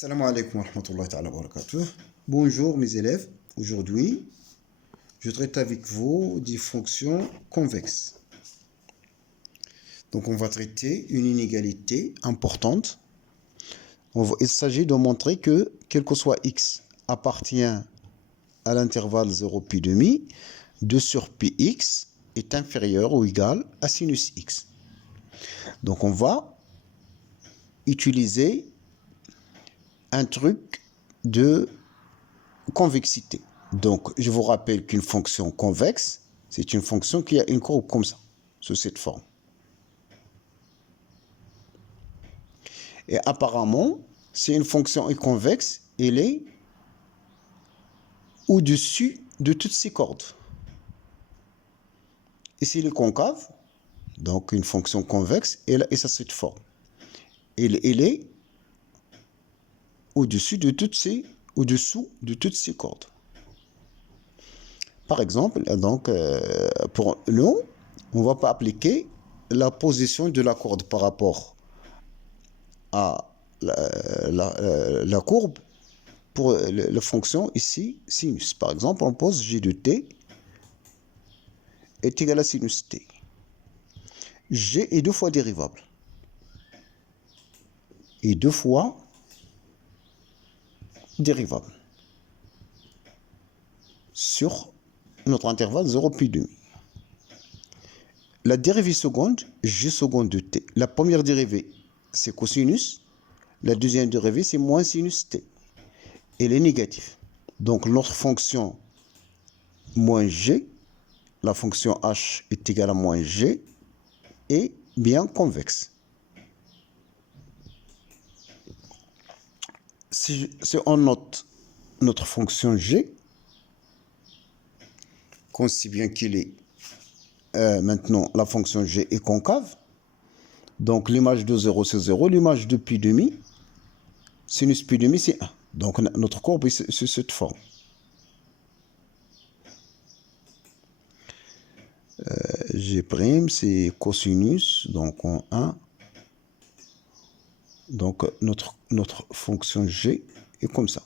Salam alaikum wa rahmatullahi ta'ala wa barakatuh. Bonjour mes élèves. Aujourd'hui, je traite avec vous des fonctions convexes. Donc on va traiter une inégalité importante. Il s'agit de montrer que, quel que soit x appartient à l'intervalle 0 pi demi, 2 sur pi x est inférieur ou égal à sinus x. Donc on va utiliser un truc de convexité. Donc, je vous rappelle qu'une fonction convexe, c'est une fonction qui a une courbe comme ça, sous cette forme. Et apparemment, si une fonction est convexe, elle est au-dessus de toutes ces cordes. Et s'il est concave, donc une fonction convexe, elle a cette forme. Elle est au-dessous de toutes ces cordes. Par exemple, donc, pour nous, on ne va pas appliquer la position de la corde par rapport à la courbe pour la fonction ici, sinus. Par exemple, on pose g de t est égal à sinus t. G est deux fois dérivable. Et deux fois dérivable sur notre intervalle 0 pi demi. La dérivée seconde, g seconde de t. La première dérivée, c'est cosinus. La deuxième dérivée, c'est moins sinus t. Elle est négative. Donc, notre fonction moins g, la fonction h est égale à moins g, est bien convexe. Si on note notre fonction g, qu'on sait bien qu'il est maintenant la fonction g est concave, donc l'image de 0 c'est 0, l'image de pi demi, sinus pi demi c'est 1. Donc notre courbe est sur cette forme. G' c'est cosinus, donc en 1. Donc notre fonction g est comme ça.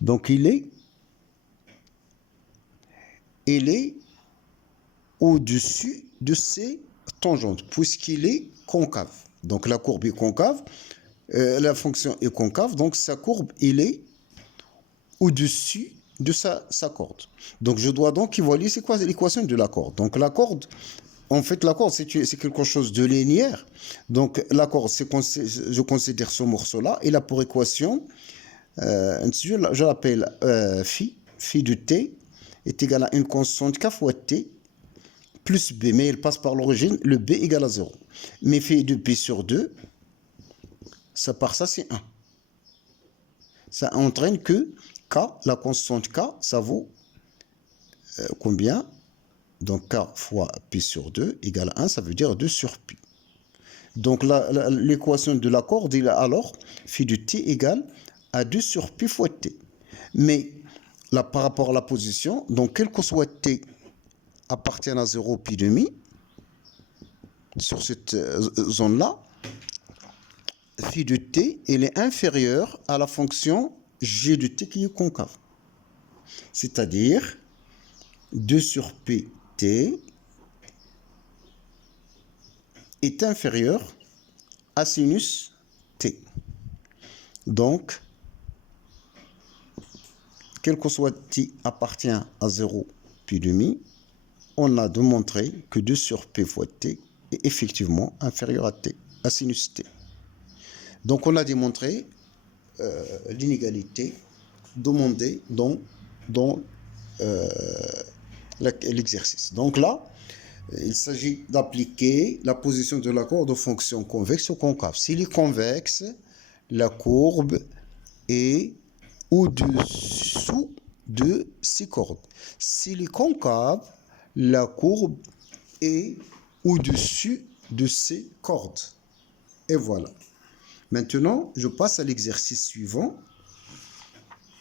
Donc il est au-dessus de ces tangentes, puisqu'il est concave. Donc la courbe est concave, la fonction est concave, donc sa courbe, il est au-dessus de sa corde. Donc je dois donc évaluer c'est quoi l'équation de la corde. Donc la corde, en fait la corde c'est quelque chose de linéaire. Donc la corde, je considère ce morceau-là, il a pour équation, je l'appelle phi de t est égal à une constante k fois t plus b, mais il passe par l'origine, le b égale à 0. Mais phi de pi sur 2, ça par ça c'est 1. Ça entraîne que k, la constante k, ça vaut combien? Donc k fois pi sur 2 égale à 1, ça veut dire 2 sur pi. Donc l'équation de la corde, il a alors phi de t égale à 2 sur pi fois t. Mais là, par rapport à la position, donc quel que soit t appartient à 0 pi demi, sur cette zone-là, phi de t, elle est inférieure à la fonction g de t qui est concave. C'est-à-dire 2 sur pt est inférieur à sinus t. Donc, quel que soit t appartient à 0 pi demi, on a démontré que 2 sur p fois t est effectivement inférieur à t, à sinus t. Donc on a démontré l'inégalité demandée dans l'exercice. Donc là, il s'agit d'appliquer la position de la corde aux fonctions convexes ou concaves. S'il est convexe, la courbe est au-dessous de ces cordes. S'il est concave, la courbe est au-dessus de ces cordes. Et voilà. Maintenant, je passe à l'exercice suivant.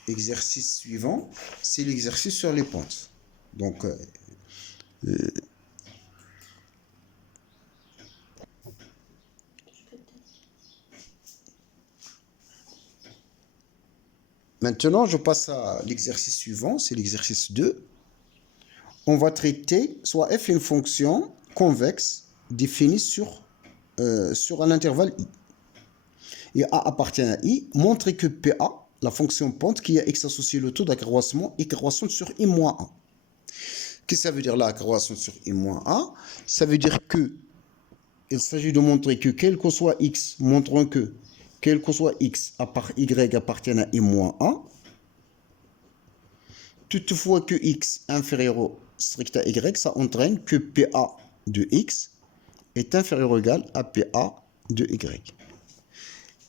Exercice suivant, c'est l'exercice sur les pentes. Donc, Maintenant, je passe à l'exercice suivant, c'est l'exercice 2. On va traiter soit f est une fonction convexe définie sur un intervalle i. Et a appartient à i, montrer que PA, la fonction pente qui a x associé le taux d'accroissement, est croissante sur i moins 1. Qu'est-ce que ça veut dire là, croissante sur i moins 1? Ça veut dire que il s'agit de montrer que quel que soit x, montrons que quel que soit x à part y appartient à i moins 1, toutefois que x inférieur au strict à y, ça entraîne que PA de x est inférieur ou égal à PA de y.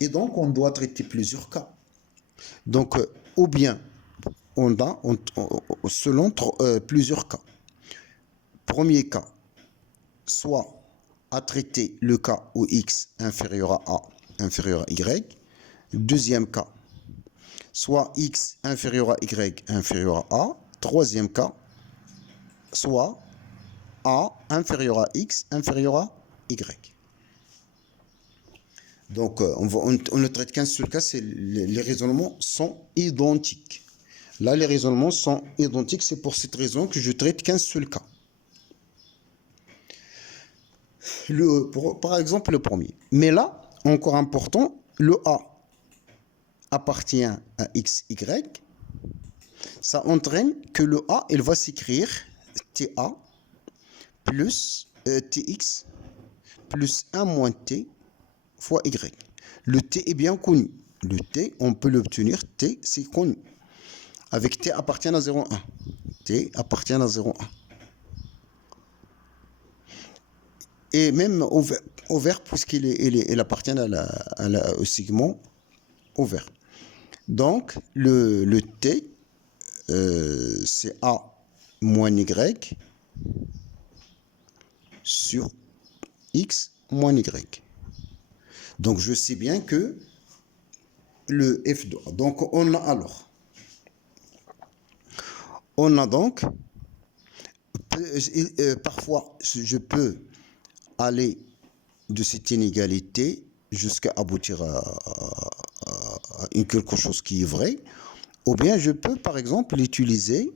Et donc, on doit traiter plusieurs cas. Donc, ou bien, selon plusieurs cas. Premier cas, soit à traiter le cas où x inférieur à a, inférieur à y. Deuxième cas, soit x inférieur à y, inférieur à a. Troisième cas, soit a inférieur à x, inférieur à y. Donc, on ne traite qu'un seul cas, les raisonnements sont identiques. Là, les raisonnements sont identiques, c'est pour cette raison que je traite qu'un seul cas. Par exemple, le premier. Mais là, encore important, le A appartient à x, y. Ça entraîne que le A, il va s'écrire TA plus tx plus 1 moins t fois y. Le t est bien connu. Le t, on peut l'obtenir, t, c'est connu. Avec t appartient à 0,1. T appartient à 0,1. Et même au vert, puisqu'il appartient au segment au vert. Donc, le t, c'est a moins y sur x moins y. Donc, je sais bien que le f de a. Donc, on a alors. On a donc, parfois, je peux aller de cette inégalité jusqu'à aboutir à quelque chose qui est vrai. Ou bien, je peux, par exemple, utiliser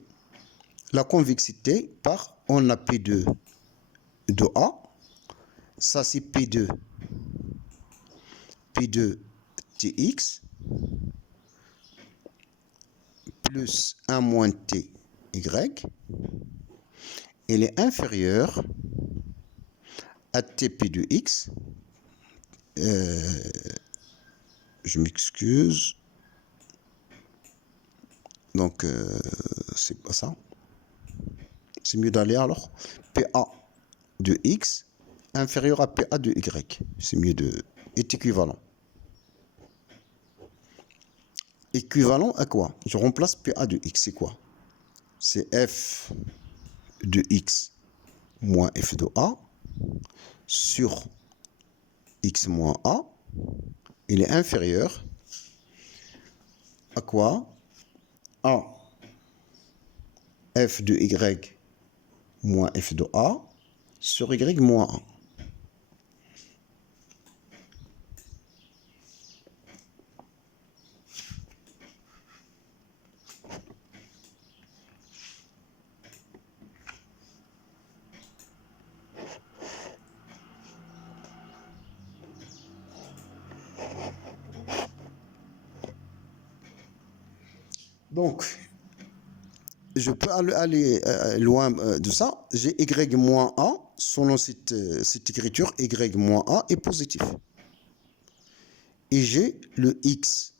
la convexité par, on a P2 de A. Ça, c'est P2 Tx plus 1 moins Ty. Il est inférieur à Tp de x. Je m'excuse. Donc, c'est pas ça. C'est mieux d'aller alors. PA de x inférieur à PA de y. C'est mieux de... est équivalent. Équivalent à quoi? Je remplace PA de x. C'est quoi? C'est f de x moins f de a sur x moins a. Il est inférieur à quoi? A f de y moins f de a sur y moins 1. Donc, je peux aller loin de ça. J'ai y moins a, selon cette écriture, y moins a est positif. Et j'ai le x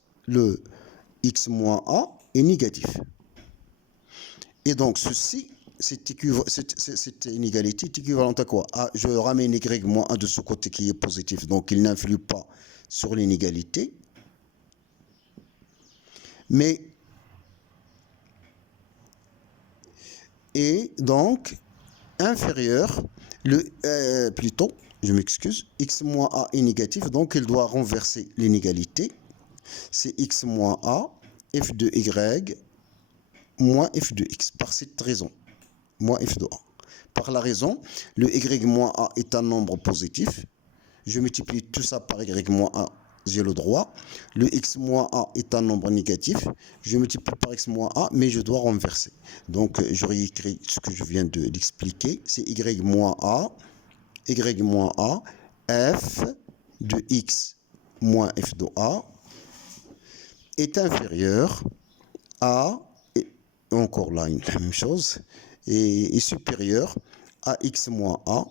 moins a est négatif. Et donc, cette inégalité est équivalente à quoi? Je ramène y moins a de ce côté qui est positif, donc il n'influe pas sur l'inégalité. Mais et donc inférieur, plutôt, je m'excuse, x moins a est négatif, donc il doit renverser l'inégalité. C'est x moins a, f de y, moins f de x, par cette raison, moins f de a. Par la raison, le y moins a est un nombre positif. Je multiplie tout ça par y moins a, j'ai le droit. Le x moins a est un nombre négatif. Je multiplie par x moins a, mais je dois renverser. Donc, j'aurais écrit ce que je viens de l'expliquer. C'est y moins a, f de x moins f de a est inférieur à, et encore là, la même chose, et supérieur à x moins a,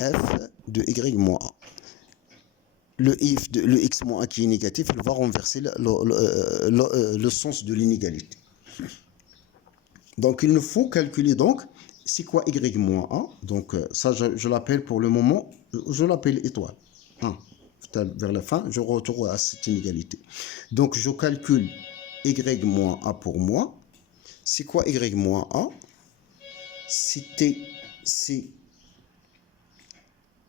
f de y moins a. Le x moins a qui est négatif, il va renverser le sens de l'inégalité. Donc, il nous faut calculer donc, c'est quoi y moins a. Donc, ça, je l'appelle pour le moment, je l'appelle étoile. Vers la fin, je retrouve à cette inégalité. Donc, je calcule y moins a pour moi. C'est quoi y moins a?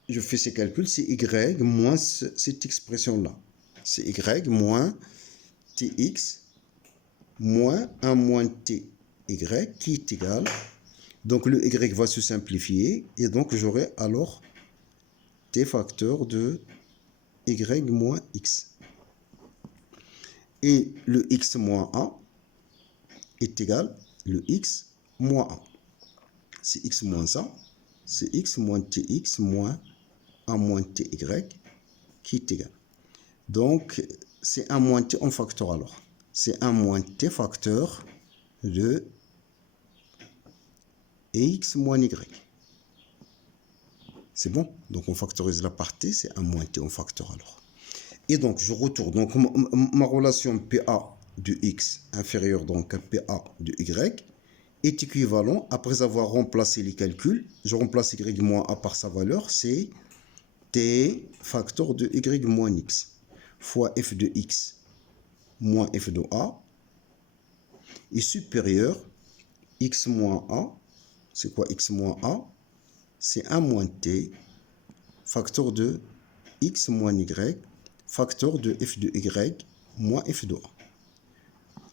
Je fais ces calculs, c'est y moins cette expression-là. C'est y moins tx moins 1 moins ty qui est égal. Donc le y va se simplifier et donc j'aurai alors t facteur de y moins x. Et le x moins a est égal le x moins a. C'est x moins a, c'est x moins tx moins 1 moins ty qui est égal. Donc, c'est 1 moins t en facteur alors. C'est 1 moins t facteur de x moins y. C'est bon? Donc, on factorise la partie, c'est 1 moins t en facteur alors. Et donc, je retourne. Donc, ma relation PA de x inférieure donc à PA de y est équivalent, après avoir remplacé les calculs, je remplace y moins a par sa valeur, c'est t facteur de y moins x fois f de x moins f de a est supérieur x moins a. C'est quoi x moins a? C'est 1 moins t facteur de x moins y facteur de f de y moins f de a.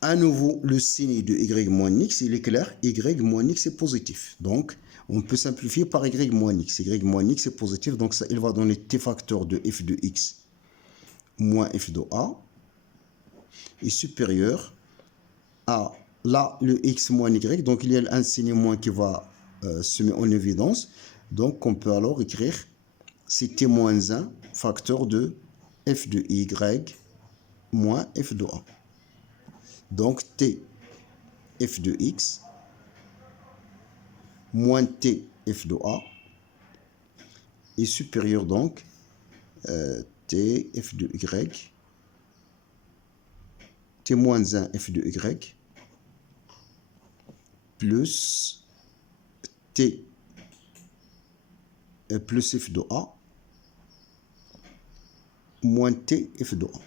À nouveau, le signe de y moins x, il est clair, y moins x est positif. Donc, on peut simplifier par y moins x. Y moins x est positif, donc ça, il va donner t facteur de f de x moins f de a est supérieur à, là, le x moins y. Donc, il y a un signe moins qui va se mettre en évidence. Donc, on peut alors écrire c'est t moins 1 facteur de f de y moins f de a. Donc, t f de x moins t f de a est supérieur donc t f de y, t moins 1 f de y plus t plus f de a moins t f de a.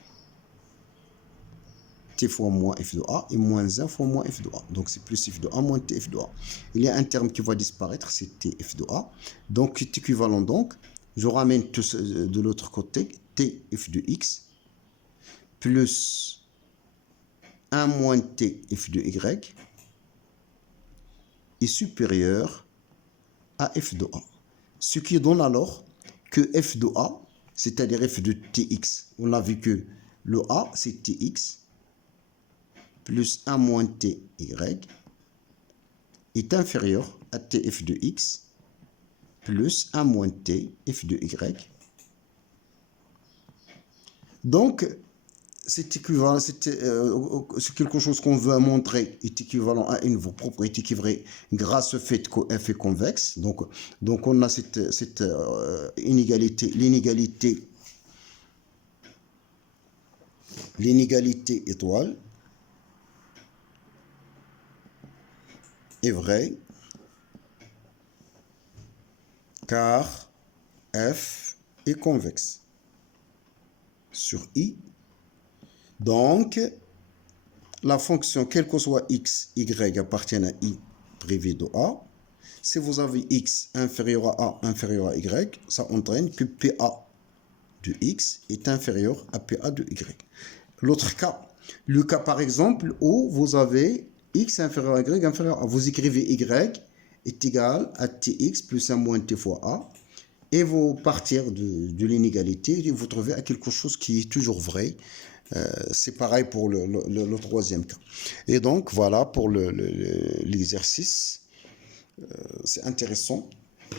T fois moins f de a et moins 1 fois moins f de a. Donc, c'est plus f de a moins t f de a. Il y a un terme qui va disparaître, c'est t f de a. Donc, c'est équivalent. Donc, je ramène tout de l'autre côté, t f de x plus 1 moins t f de y est supérieur à f de a. Ce qui donne alors que f de a, c'est-à-dire f de tx, on a vu que le a, c'est tx, plus 1 moins ty est inférieur à tf de x plus 1 moins t f de y. Donc, c'est équivalent, c'est quelque chose qu'on veut montrer est équivalent à une propriété qui est vraie grâce au fait que f est convexe. Donc on a cette inégalité, l'inégalité étoile est vrai car f est convexe sur i. Donc, la fonction, quelle que soit x, y appartient à i privé de a. Si vous avez x inférieur à a inférieur à y, ça entraîne que pa de x est inférieur à pa de y. L'autre cas, le cas par exemple où vous avez x inférieur à y inférieur à a. Vous écrivez y est égal à tx plus 1 moins t fois a et vous partir de l'inégalité et vous trouvez à quelque chose qui est toujours vrai. C'est pareil pour le troisième cas. Et donc, voilà pour l'exercice. C'est intéressant.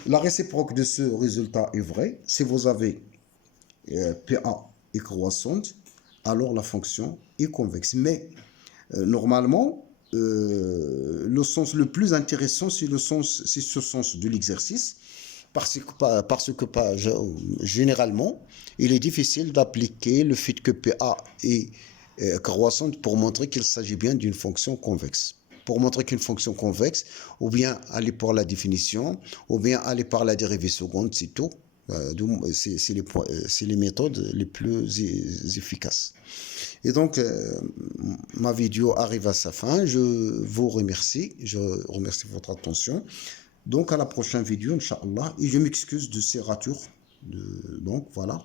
La réciproque de ce résultat est vraie. Si vous avez PA est croissante, alors la fonction est convexe. Mais normalement, le sens le plus intéressant, c'est ce sens de l'exercice, parce que généralement, il est difficile d'appliquer le fait que PA est croissante pour montrer qu'il s'agit bien d'une fonction convexe. Pour montrer qu'une fonction convexe, ou bien aller par la définition, ou bien aller par la dérivée seconde, c'est tout. C'est les méthodes les plus efficaces. Et donc, ma vidéo arrive à sa fin. Je vous remercie. Je remercie votre attention. Donc, à la prochaine vidéo, Inch'Allah. Et je m'excuse de ces ratures. Donc, voilà.